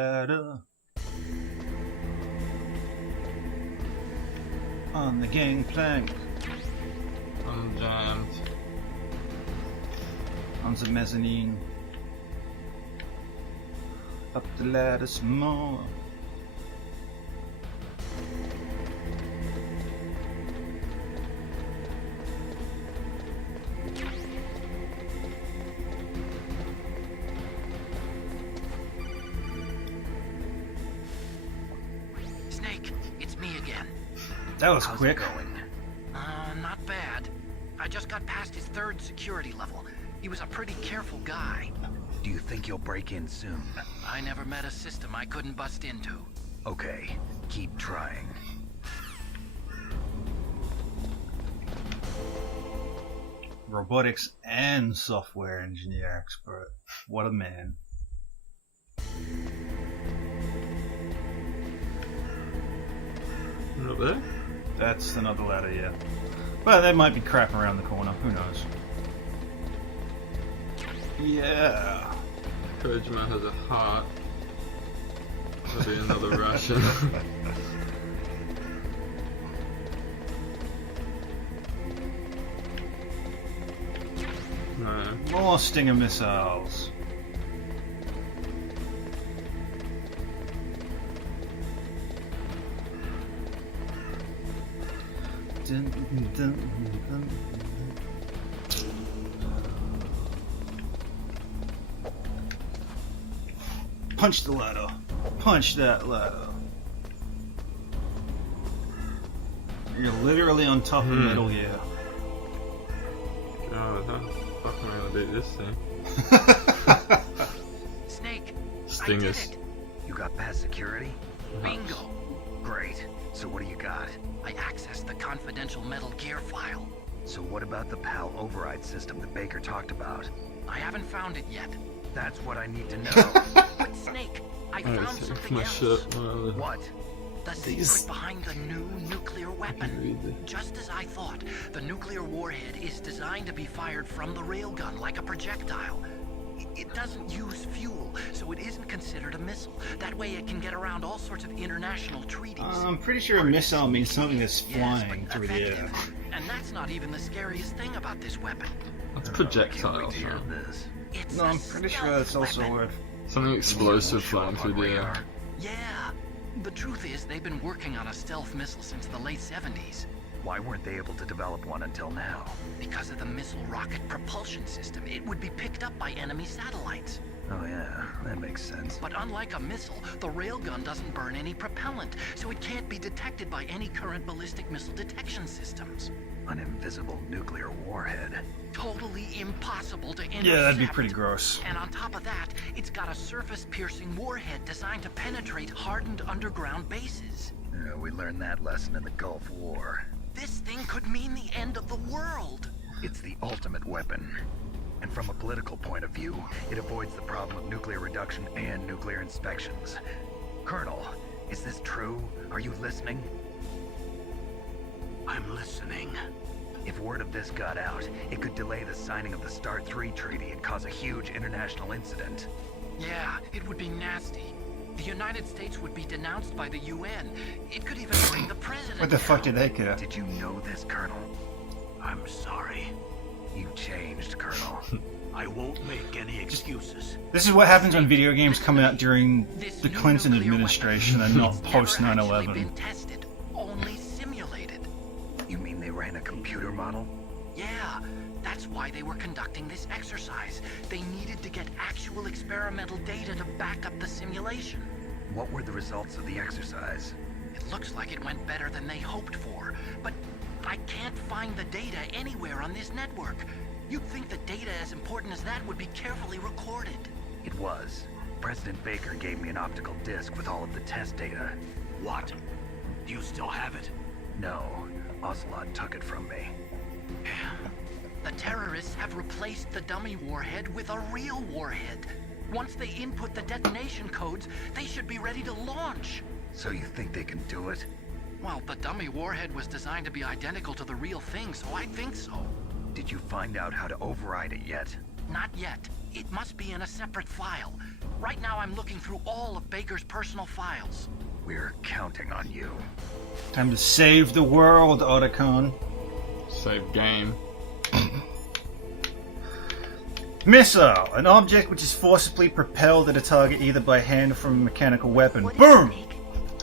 ladder. On the gangplank. I'm jammed. On the mezzanine. Up the ladder some more. Snake, it's me again. That was How's quick. it going? Not bad. I just got past his 3rd security level. He was a pretty careful guy. Do you think you'll break in soon? I never met a system I couldn't bust into. Okay, keep trying. Robotics and software engineer expert. What a man. Up there? That's another ladder, yeah. But there might be crap around the corner. Who knows? Yeah. Courage Man has a heart. That'll be another ration. No. More Stinger missiles. Dun, dun, dun, dun. Punch the ladder. Punch that ladder. You're literally on top of Metal Gear. God, how fucking am I gonna beat this thing? Snake, Stingers. I did it. You got past security? Bingo. Great. So what do you got? I accessed the confidential Metal Gear file. So what about the PAL override system that Baker talked about? I haven't found it yet. That's what I need to know. But Snake, I Oh, found it's something my else. shirt. Well, What? The secret behind the new nuclear I can weapon. read this. Just as I thought, the nuclear warhead is designed to be fired from the railgun like a projectile. It doesn't use fuel, so it isn't considered a missile. That way it can get around all sorts of international treaties. I'm pretty sure a missile means something that's Yes, flying but through the air. effective. And that's not even the scariest thing about this weapon. That's Can't wait projectiles, to hear man. this. It's No, a I'm pretty sure stealth that's also weapon. worth. Something explosive Show flying up through on the air. radar. Yeah. The truth is, they've been working on a stealth missile since the late 70s. Why weren't they able to develop one until now? Because of the missile rocket propulsion system, it would be picked up by enemy satellites. Oh yeah, that makes sense. But unlike a missile, the railgun doesn't burn any propellant, so it can't be detected by any current ballistic missile detection systems. An invisible nuclear warhead. Totally impossible to intercept. Yeah, that'd be pretty gross. And on top of that, it's got a surface-piercing warhead designed to penetrate hardened underground bases. Yeah, we learned that lesson in the Gulf War. This thing could mean the end of the world. It's the ultimate weapon. And from a political point of view, it avoids the problem of nuclear reduction and nuclear inspections. Colonel, is this true? Are you listening? I'm listening. If word of this got out, it could delay the signing of the START 3 treaty and cause a huge international incident. Yeah, it would be nasty. The United States would be denounced by the UN. It could even bring the president What the fuck down. did they care? Did you know this, Colonel? I'm sorry. You changed, Colonel. I won't make any excuses. This is what happens when video games come out during This the new Clinton nuclear administration and not weapon post never actually 9/11. been tested, only simulated. You mean they ran a computer model? Yeah, that's why they were conducting this exercise. They needed to get actual experimental data to back up the simulation. What were the results of the exercise? It looks like it went better than they hoped for, but I can't find the data anywhere on this network. You'd think that data as important as that would be carefully recorded. It was. President Baker gave me an optical disc with all of the test data. What? Do you still have it? No, Ocelot took it from me. The terrorists have replaced the dummy warhead with a real warhead. Once they input the detonation codes, they should be ready to launch. So you think they can do it? Well, the dummy warhead was designed to be identical to the real thing, so I think so. Did you find out how to override it yet? Not yet. It must be in a separate file. Right now I'm looking through all of Baker's personal files. We're counting on you. Time to save the world, Otacon. Save game. Missile! An object which is forcibly propelled at a target either by hand or from a mechanical weapon. What is Boom! Snake?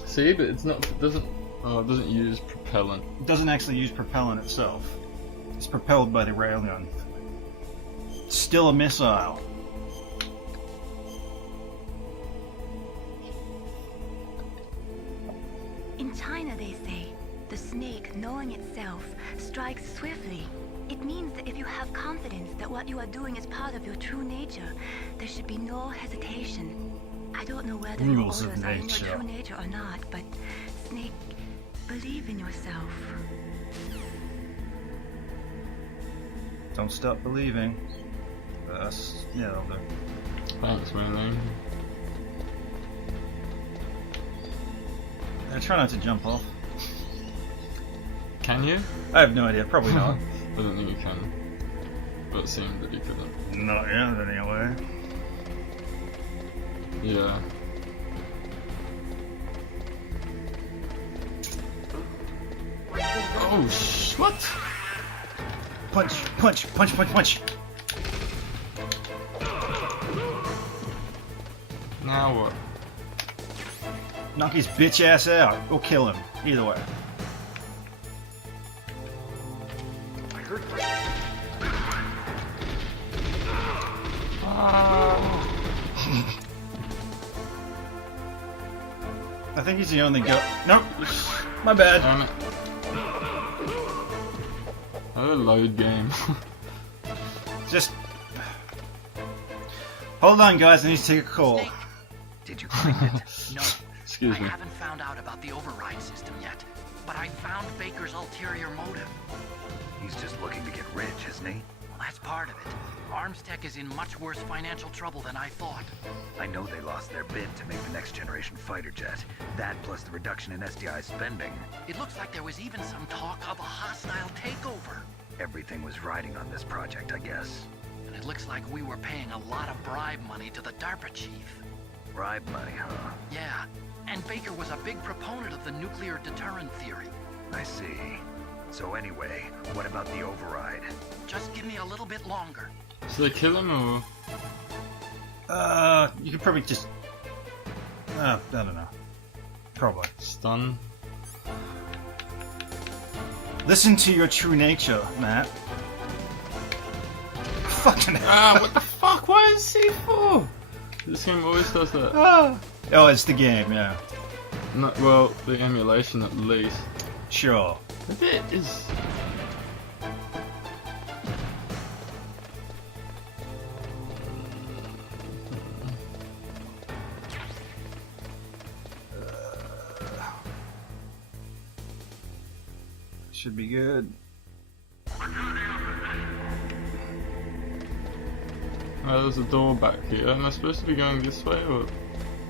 See, but it's not. It doesn't. Oh, it doesn't use propellant. It doesn't actually use propellant itself. It's propelled by the railgun. Still a missile. In China, they say, the snake, knowing itself, strikes swiftly. It means that if you have confidence that what you are doing is part of your true nature, there should be no hesitation. I don't know whether your Rules of orders are in your nature. true nature or not, but Snake, believe in yourself. Don't stop believing. Yeah, that'll do. Thanks, man. I try not to jump off. Can you? I have no idea. Probably not. I don't think you can. But it seemed that you couldn't. Not yet, anyway. Yeah. Oh, what? Punch, punch, punch, punch, punch. Now what? Knock his bitch ass out. Or kill him. Either way. I think he's the only go. Nope. My bad. Damn it. Oh, load game. Just. Hold on, guys. I need to take a call. Snake. Did you find it? No. Excuse I me. haven't found out about the override system yet, but I found Baker's ulterior motive. He's just looking to get rich, isn't he? Well, that's part of it. Armstech is in much worse financial trouble than I thought. I know they lost their bid to make the next generation fighter jet. That plus the reduction in SDI spending. It looks like there was even some talk of a hostile takeover. Everything was riding on this project, I guess. And it looks like we were paying a lot of bribe money to the DARPA chief. Bribe money, huh? Yeah, and Baker was a big proponent of the nuclear deterrent theory. I see. So anyway, what about the override? Just give me a little bit longer. So they kill him or? You could probably just. I don't know. Probably. Stun? Listen to your true nature, Matt. Fucking hell. Ah, what the fuck? Why is C4? This game always does that. Oh, it's the game, yeah. Not, well, the emulation at least. Sure. But it is. Should be good. Oh, there's a door back here. Am I supposed to be going this way or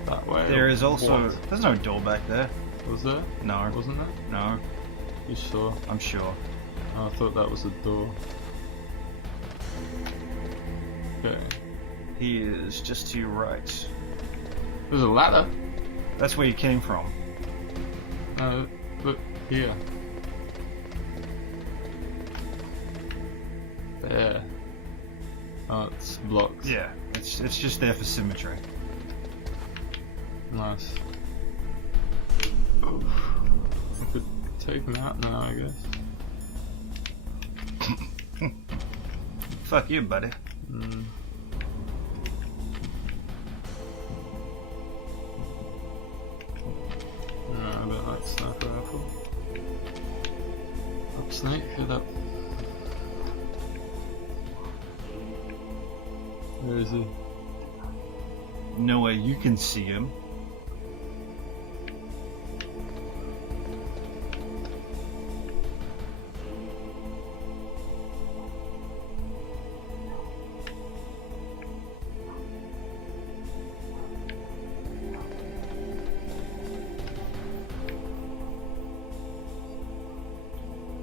that way? There or is also. what? There's no door back there. Was there? No. Wasn't there? No, You sure? I'm sure. Oh, I thought that was a door. Okay. He is just to your right. There's a ladder. That's where you came from. No, look here. There. Oh, it's blocked. Yeah, it's just there for symmetry. Nice. Oof. I could take him out now, I guess. Fuck you, buddy. Mm. No, I don't like sniper rifle. Up snake, head up. Where is he? No way you can see him.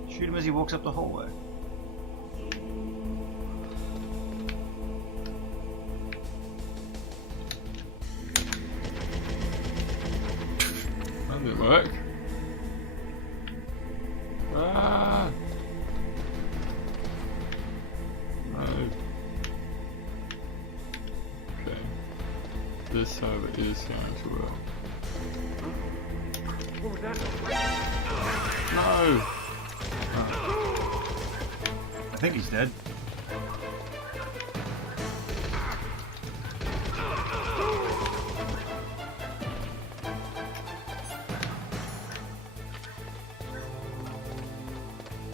Shoot him as he walks up the hallway. work. Ah! No. Okay. This server is going to work. What was that? No! I think he's dead.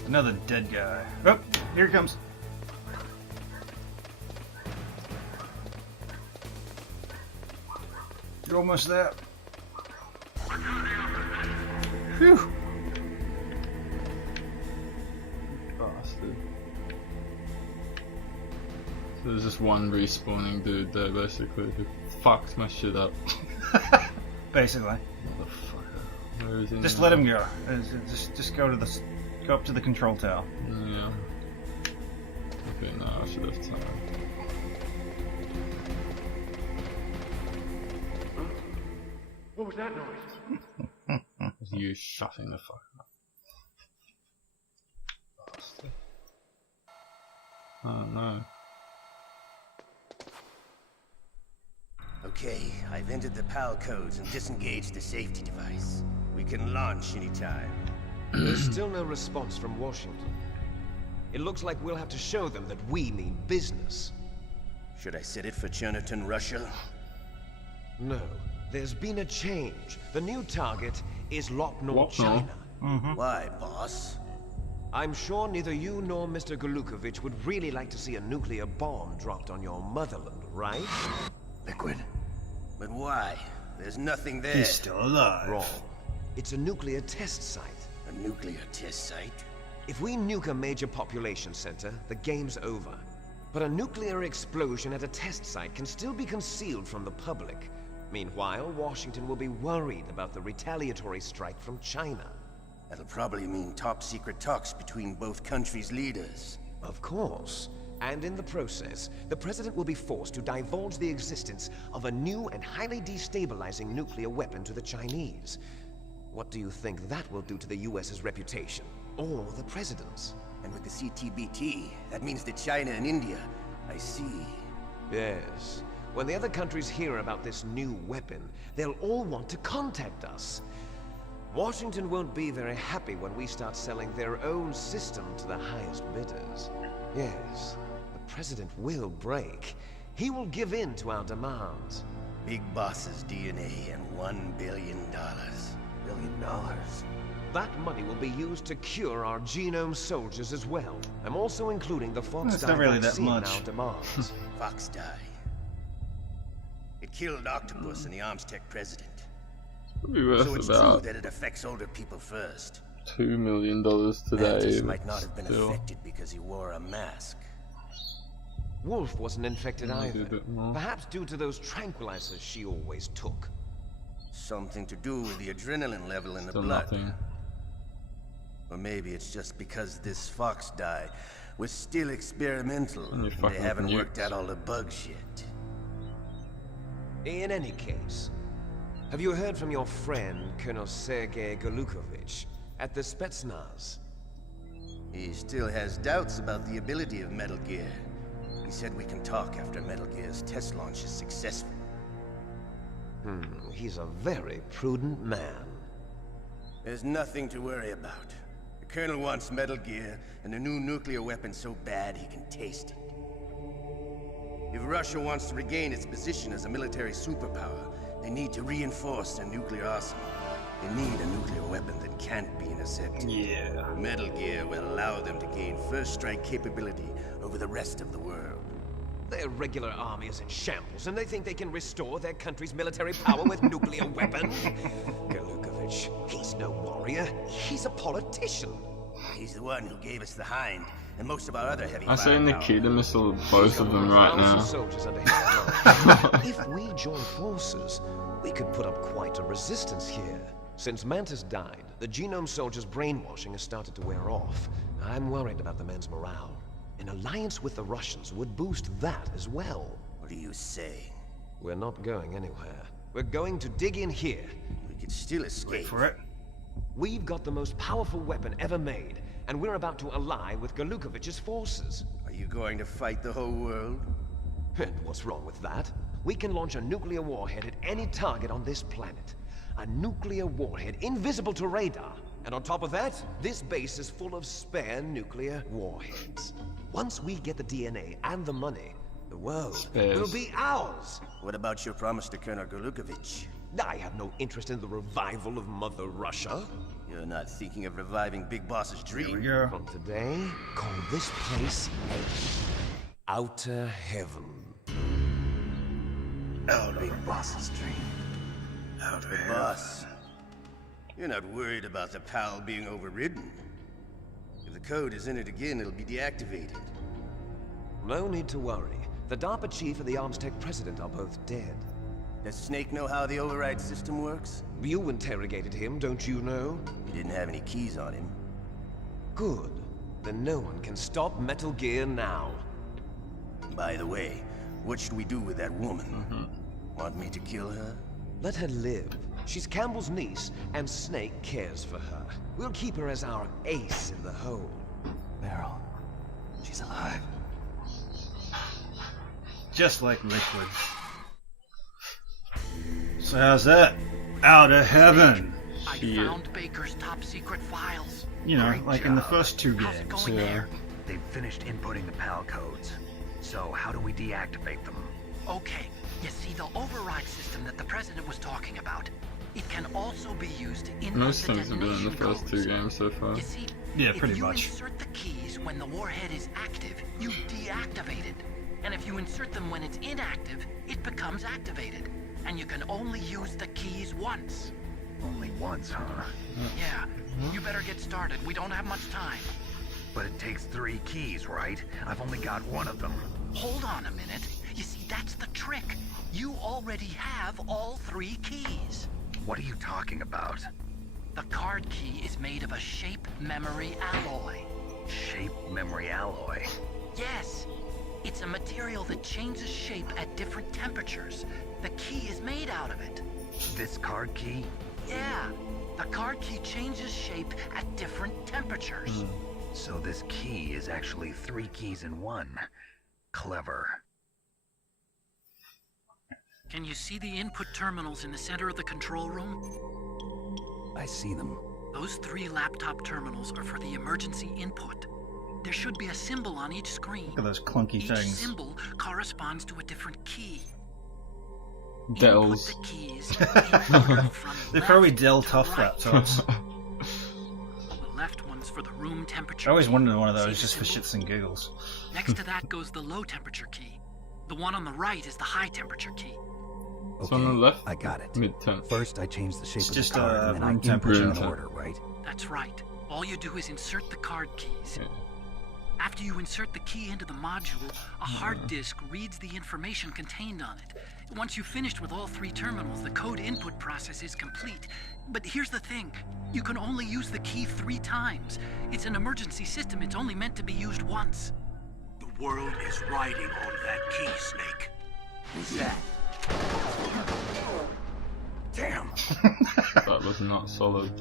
Another dead guy. Oh, here he comes. You're almost there. Phew. Bastard. So there's just one respawning dude there basically who fucked my shit up. Basically. Motherfucker. Where is he Just now? let him go. Just go up to the control tower. Yeah. Okay, no, I should have time. What was that noise? You shutting the fuck up. Bastard. Oh no. Okay, I've entered the PAL codes and disengaged the safety device. We can launch anytime. There's still no response from Washington. It looks like we'll have to show them that we mean business. Should I set it for Cherniton, Russia? No, there's been a change. The new target is Lopnor, Lopnor? China. Why, boss? I'm sure neither you nor Mr. Golukovich would really like to see a nuclear bomb dropped on your motherland, right? Liquid. But why? There's nothing there. He's still alive. Wrong. It's a nuclear test site. A nuclear test site? If we nuke a major population center, the game's over. But a nuclear explosion at a test site can still be concealed from the public. Meanwhile, Washington will be worried about the retaliatory strike from China. That'll probably mean top-secret talks between both countries' leaders. Of course. And in the process, the president will be forced to divulge the existence of a new and highly destabilizing nuclear weapon to the Chinese. What do you think that will do to the US's reputation? Or the president's? And with the CTBT, that means that China and India. I see. Yes. When the other countries hear about this new weapon, they'll all want to contact us. Washington won't be very happy when we start selling their own system to the highest bidders. Yes, the president will break. He will give in to our demands. Big boss's DNA and $1 billion. $1 billion? That money will be used to cure our genome soldiers as well. I'm also including the Fox That's dye not really that vaccine in much. our demands. Fox dye. It killed Octopus and the Armstech president. Probably worth So it's true about that it affects older people first. $2 million today. Mantis might not have been still. affected because he wore a mask. Wolf wasn't infected Maybe a either. bit more. Perhaps due to those tranquilizers she always took. Something to do with the adrenaline level in the Still blood. nothing. Or maybe it's just because this Fox dye was still experimental And you and they fucking haven't nuked. worked out all the bugs yet. In any case, have you heard from your friend, Colonel Sergei Golukovich, at the Spetsnaz? He still has doubts about the ability of Metal Gear. He said we can talk after Metal Gear's test launch is successful. He's a very prudent man. There's nothing to worry about. The Colonel wants Metal Gear and a new nuclear weapon so bad he can taste it. If Russia wants to regain its position as a military superpower, they need to reinforce their nuclear arsenal. They need a nuclear weapon that can't be intercepted. Yeah. Metal Gear will allow them to gain first strike capability over the rest of the world. Their regular army is in shambles, and they think they can restore their country's military power with nuclear weapons? Golukovich, he's no warrior. He's a politician. He's the one who gave us the Hind and most of our other heavy I say firepower. Nikita missile both of them right Thousands of now. soldiers under his command. If we join forces, we could put up quite a resistance here. Since Mantis died, the genome soldiers' brainwashing has started to wear off. I'm worried about the men's morale. An alliance with the Russians would boost that as well. What are you saying? We're not going anywhere. We're going to dig in here. We could could still Wait escape. for it. We've got the most powerful weapon ever made, and we're about to ally with Galukovich's forces. Are you going to fight the whole world? And what's wrong with that? We can launch a nuclear warhead at any target on this planet. A nuclear warhead invisible to radar. And on top of that, this base is full of spare nuclear warheads. Once we get the DNA and the money, the world will be ours. What about your promise to Colonel Galukovich? I have no interest in the revival of Mother Russia. You're not thinking of reviving Big Boss's Here we dream? go. From today, call this place Outer Heaven. Out of Big Boss's dream. out of here. Boss, you're not worried about the PAL being overridden. If the code is in it again, it'll be deactivated. No need to worry. The DARPA chief and the Armstech president are both dead. Does Snake know how the override system works? You interrogated him, don't you know? He didn't have any keys on him. Good. Then no one can stop Metal Gear now. By the way, what should we do with that woman? Want me to kill her? Let her live. She's Campbell's niece, and Snake cares for her. We'll keep her as our ace in the hole. Meryl. She's alive. Just like liquid. So how's that? Out of heaven. I Shit. found Baker's top secret files. You know, Great like in the job. first two How's it games. going there? They've finished inputting the PAL codes. So how do we deactivate them? Okay, you see the override system that the president was talking about. It can also be used to input Most the things have been in the detonation first two codes. games so far. You see, Yeah, pretty if you much. insert the keys when the warhead is active, you deactivate it. And if you insert them when it's inactive, it becomes activated. And you can only use the keys once. Only once, huh? Yeah, you better get started. We don't have much time. But it takes 3 keys, right? I've only got one of them. Hold on a minute. You see, that's the trick. You already have all 3 keys. What are you talking about? The card key is made of a shape memory alloy. Shape memory alloy. Yes, it's a material that changes shape at different temperatures. The key is made out of it. This card key? Yeah, the card key changes shape at different temperatures. So this key is actually 3 keys in one. Clever. Can you see the input terminals in the center of the control room? I see them. Those 3 laptop terminals are for the emergency input. There should be a symbol on each screen. Look at those clunky Each things. symbol corresponds to a different key. Dells. Input the keys in order from They're probably left Dell to Tough right. laptops. The left one's for the room temperature. I always wanted one of See those the just for symbol? shits and giggles. Next to that goes the low temperature key. The one on the right is the high temperature key. So on the left, I got it. mid-tenth. First, I change the shape It's of just, the card, and then I room input temperature. it in order, right? That's right. All you do is insert the card keys. Yeah. After you insert the key into the module, a hard disk reads the information contained on it. Once you've finished with all 3 terminals, the code input process is complete. But here's the thing. You can only use the key 3 times. It's an emergency system. It's only meant to be used once. The world is riding on that key, Snake. Who's that? Damn! That was not solid.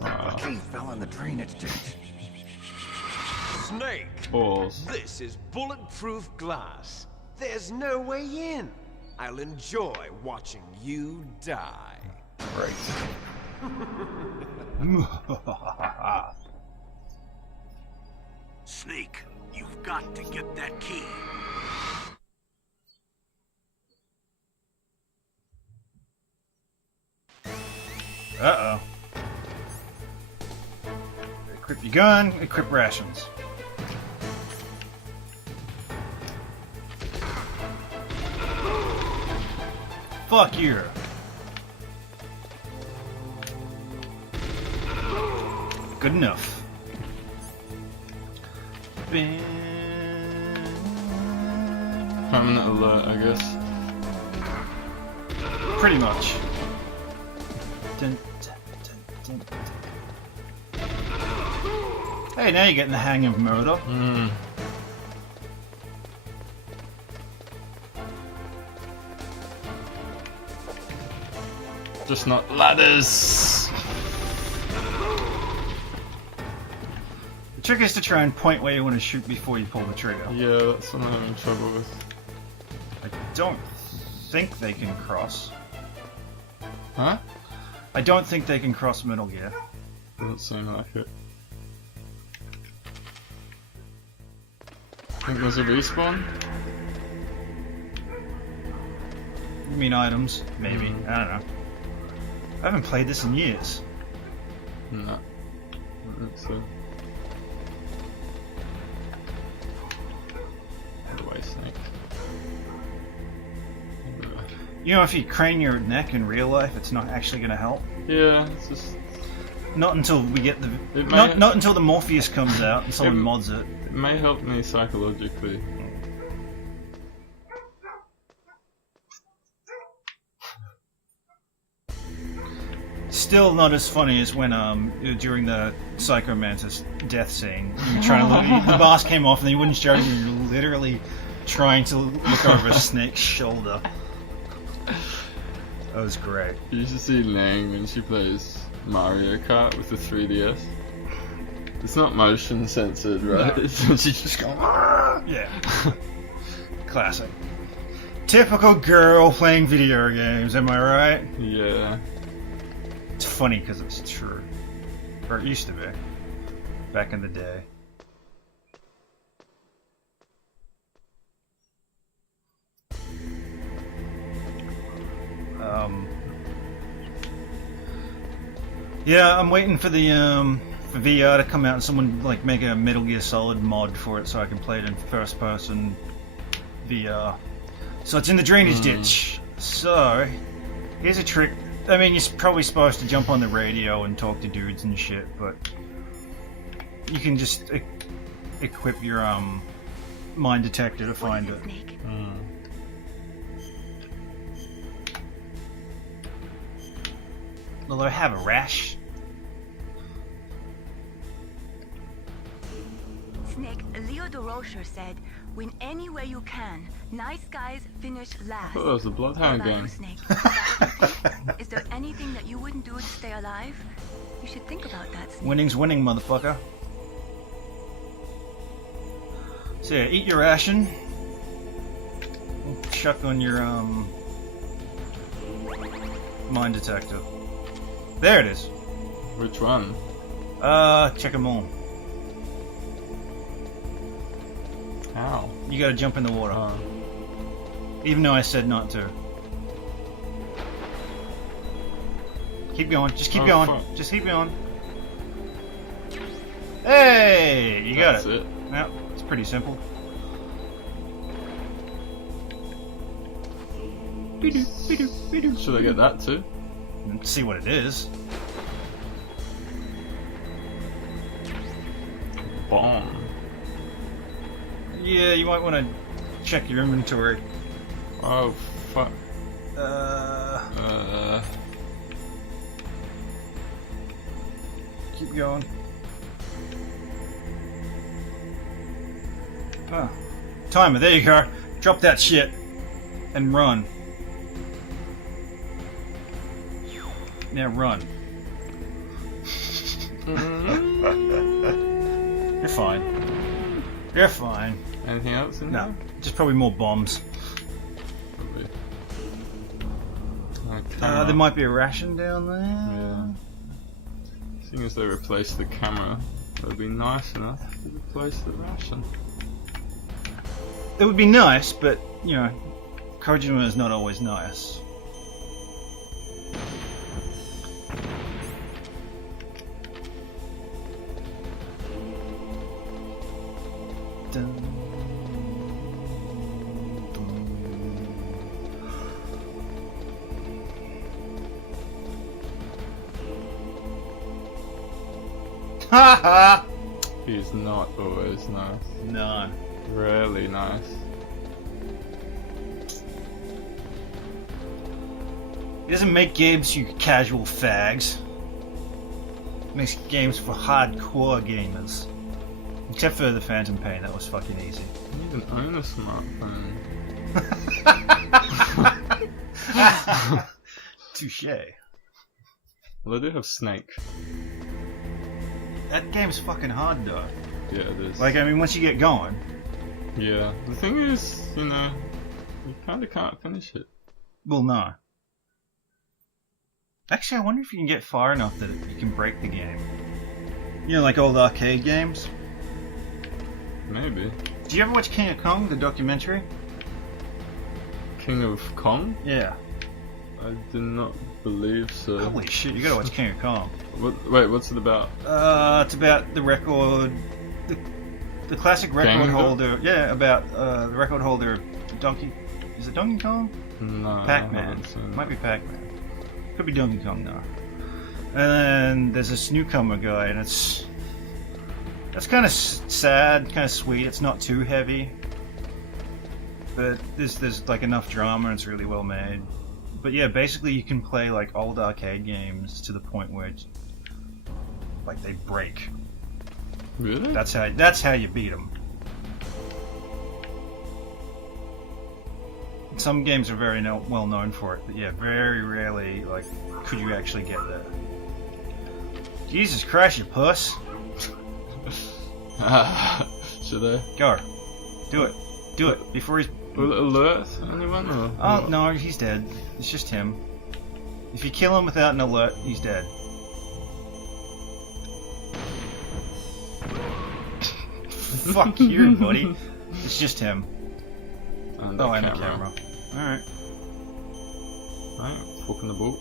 Wow. Key fell in the drainage ditch. Snake! Balls. This is bulletproof glass. There's no way in. I'll enjoy watching you die. Snake, you've got to get that key. Uh-oh. Equip your gun, equip rations. Fuck you. Good enough. Permanent alert, I guess. Pretty much. Dun, dun, dun, dun, dun. Hey, now you're getting the hang of murder. Just not ladders. The trick is to try and point where you want to shoot before you pull the trigger. Yeah, that's what I'm having trouble with. I don't think they can cross. Huh? I don't think they can cross Metal Gear. Doesn't seem like it. Think there's a respawn? You mean items? Maybe. I don't know. I haven't played this in years. No. I don't think so. By the way, Snake. You know, if you crane your neck in real life, it's not actually going to help. Yeah, it's just... Not until we get the... Not until the Morpheus comes out and someone mods it. It may help me psychologically. Still not as funny as when during the Psycho Mantis death scene, you were trying to look, the mask came off and you wouldn't show you. You were literally trying to look over Snake's shoulder. That was great. You should see Lang when she plays Mario Kart with the 3DS. It's not motion censored, right? No. She's just going. Yeah. Classic. Typical girl playing video games. Am I right? Yeah. It's funny because it's true. Or it used to be. Back in the day. Yeah, I'm waiting for the for VR to come out and someone like make a Metal Gear Solid mod for it so I can play it in first person VR. So it's in the drainage ditch. So here's a trick. I mean, you're probably supposed to jump on the radio and talk to dudes and shit, but you can just equip your mine detector to find it. Will I have a rash? Snake, Leo DeRocher said, win any way you can. Nice guys finish last. Oh, there's a Bloodhound What about game. you, Snake? Is that what you think? Is there anything that you wouldn't do to stay alive? You should think about that, Snake. Winning's winning, motherfucker. So yeah, eat your ration. Chuck on your mine detector. There it is. Which one? Check them all. How? You gotta jump in the water. Even though I said not to. Keep going. Just keep going. Fuck. Just keep going. Hey! You got That's it. it. Yep, it's pretty simple. Should I get that too? Let's see what it is. Bomb. Yeah, you might want to check your inventory. Oh, fuck. Keep going. Oh. Timer, there you go. Drop that shit. And run. Now run. You're fine. You're fine. Anything else in No, just probably more bombs. there? Probably. There might be a ration down there. Yeah. Seeing as they replaced the camera, it would be nice enough to replace the ration. It would be nice, but, you know, Kojima is not always nice. Dun, Ha ha! He's not always nice. No. Rarely nice. He doesn't make games, you casual fags. He makes games for hardcore gamers. Except for the Phantom Pain, that was fucking easy. You even own a smartphone. Touche. Well, they do have Snake. That game's fucking hard though. Yeah, it is. Like, I mean, once you get going. Yeah. The thing is, you know, you kinda can't finish it. Well, no. Actually, I wonder if you can get far enough that you can break the game. You know, like old arcade games. Maybe. Do you ever watch King of Kong, the documentary? King of Kong? Yeah. I do not believe so. Holy shit, you gotta watch King of Kong. Wait, what's it about? It's about the record, the classic record Game holder. Yeah, about the record holder, Donkey. Is it Donkey Kong? No, I Pac-Man. haven't seen it. Might be Pac-Man. Could be Donkey Kong though. And then there's this newcomer guy, and that's kind of sad, kind of sweet. It's not too heavy, but there's like enough drama, and it's really well made. But yeah, basically you can play like old arcade games to the point where like they break. Really? That's how you beat them. Some games are very well known for it, but yeah, very rarely like could you actually get there. Jesus Christ, you puss! Should I? Go, do it before he's. Will it alert anyone? Or Oh what? no, he's dead. It's just him. If you kill him without an alert, he's dead. Fuck you, buddy. It's just him. And Oh, the and the camera. Alright. Right, fucking the boat.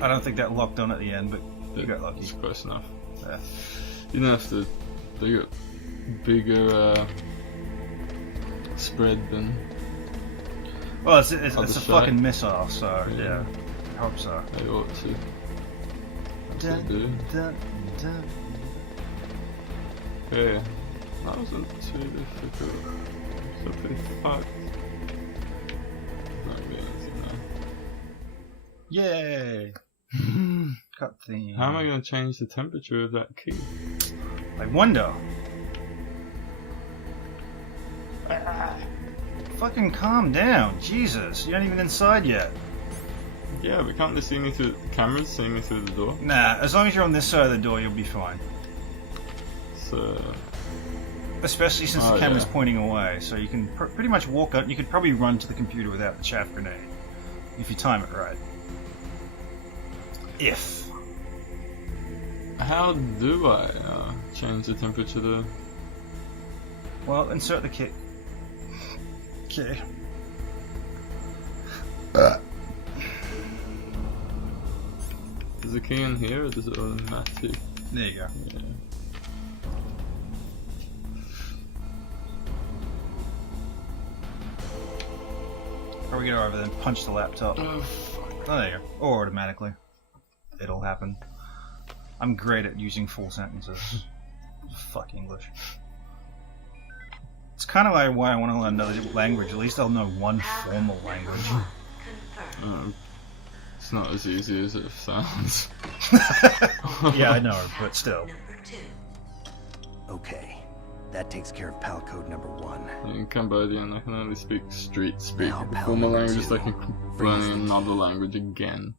I don't think that locked on at the end, but you got lucky. It's close enough. Yeah. You don't have to bigger spread than Well, it's a shot. fucking missile, so yeah. I hope so. they ought to. That's what they do. Dun, dun. Yeah, that wasn't too difficult. Something fucked. Not really anything there. Yay! Cut theme. How am I going to change the temperature of that key? I wonder. Fucking calm down, Jesus! You're not even inside yet. Yeah, but can't they see me through the cameras? See me through the door? Nah, as long as you're on this side of the door, you'll be fine. So Especially since the camera's pointing away, so you can pretty much walk up. You could probably run to the computer without the chaff grenade, if you time it right. If. how do I change the temperature to? Well, insert the kit. Okay. Is the key in here or does it automatic? There you go. Yeah. Probably get over there and punch the laptop. Oh, fuck. Oh, there you go. Or automatically. It'll happen. I'm great at using full sentences. Fuck English. It's kind of like why I want to learn another language. At least I'll know one formal language. It's not as easy as it sounds. Yeah, I know, but still. Okay, that takes care of PAL code number 1. In Cambodian, I can only speak street speak. Now, The pal formal number language is 2. like learning another language again.